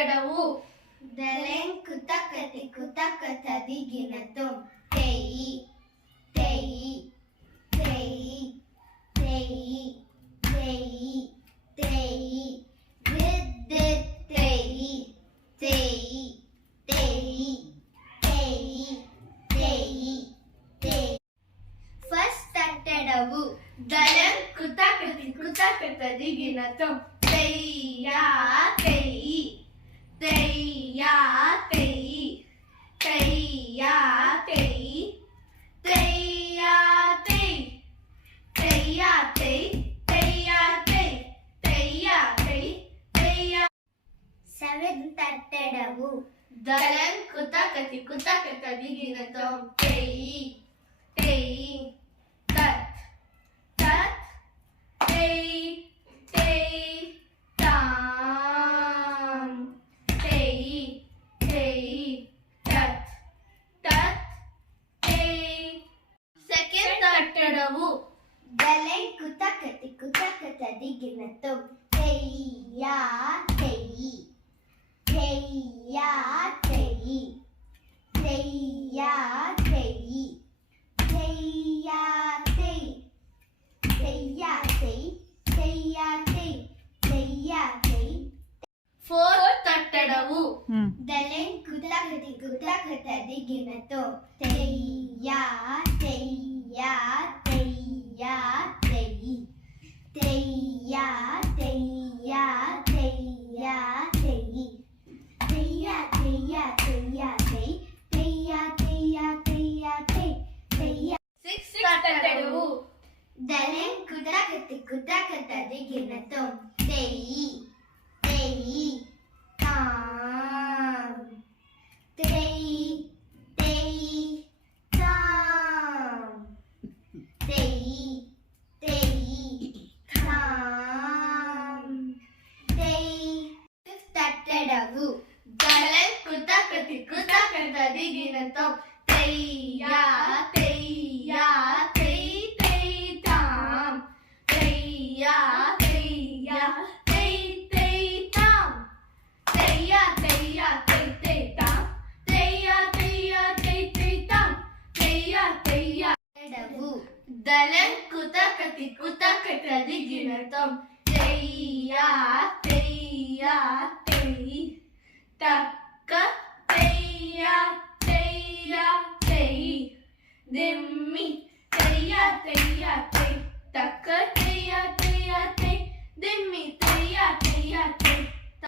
తట్టడవు దలెం కుతకతి కుతకతదిగినతం తెయి తెయి తెయి తెయి తెయి తెయి దిద్ తెయి తెయి తెయి తెయి తెయి తెయి first తట్టడవు దళం కుతకతదిగినతం తెయ్యా తెయ్యి తెయ్యా తెయ్యి తెయ్యా తెయ్యి తెయ్యా తెయ్యి తెయ్యా తెయ్యి తెయ్యా తెయ్యి తెయ్యా తెయ్యి తెయ్యా. Seven తట్టడవు దళం కుతకతదిగినతం తెయ్యి తెయ్యి తత్ తత్ తెయ్యి తెయ్యి తాం తెయ్యి తెయ్యి తత్ తత్ తెయ్యి. సెకండ్ తట్టడవు దలెం కుతకతదిగినతం తెయ్యా తెయ్యి తెయ్యా తెయ్యి తెయ్యా తెయ్యి తెయ్యా తెయ్యి తెయ్యా తెయ్యి తెయ్యా తెయ్యి తెయ్యా తెయ్యి. ఫోర్త్ తట్టడవు దలెం కుతకతదిగినతం తెయ్యా తెయ్యా తెయ్యా తెయ్యి తెయ్యా తెయ్యా తెయ్యా తెయ్యి తెయ్యా తెయ్యా తెయ్యా తెయ్యి తెయ్యా తెయ్యా తెయ్యా తెయ్యి తెయ్యా. సిక్స్త్ తట్టడవు దలెం కుతకతదిగినతం తెయ్యి తెయ్యి తాం తెయ్యి తెయ్యి తాం తెయ్యి తెయ్యి తాం తెయ్యి. ఫిఫ్త్ తట్టడవు దళం కుతకతదిగినతం తెయ్యా తెయ్యా తెయ్యి తెయ్యి తాం తెయ్యా తెయ్యా తెయ్యి తెయ్యి తాం తెయ్యా తెయ్యా తెయ్యి తెయ్యి తాం తెయ్యా తెయ్యా తెయ్యి తెయ్యి తాం తెయ్యా తెయ్యా. తట్టడవు దళం కుతకతదిగినతం తెయ్యా తెయ్యా తెయ్యి తక్క తెయ్యా తెయ్యా తెయ్యి దిమ్మి తెయ్యా తెయ్యా తెయ్యి తక్క తెయ్యా తెయ్యా తెయ్యి దిమ్మి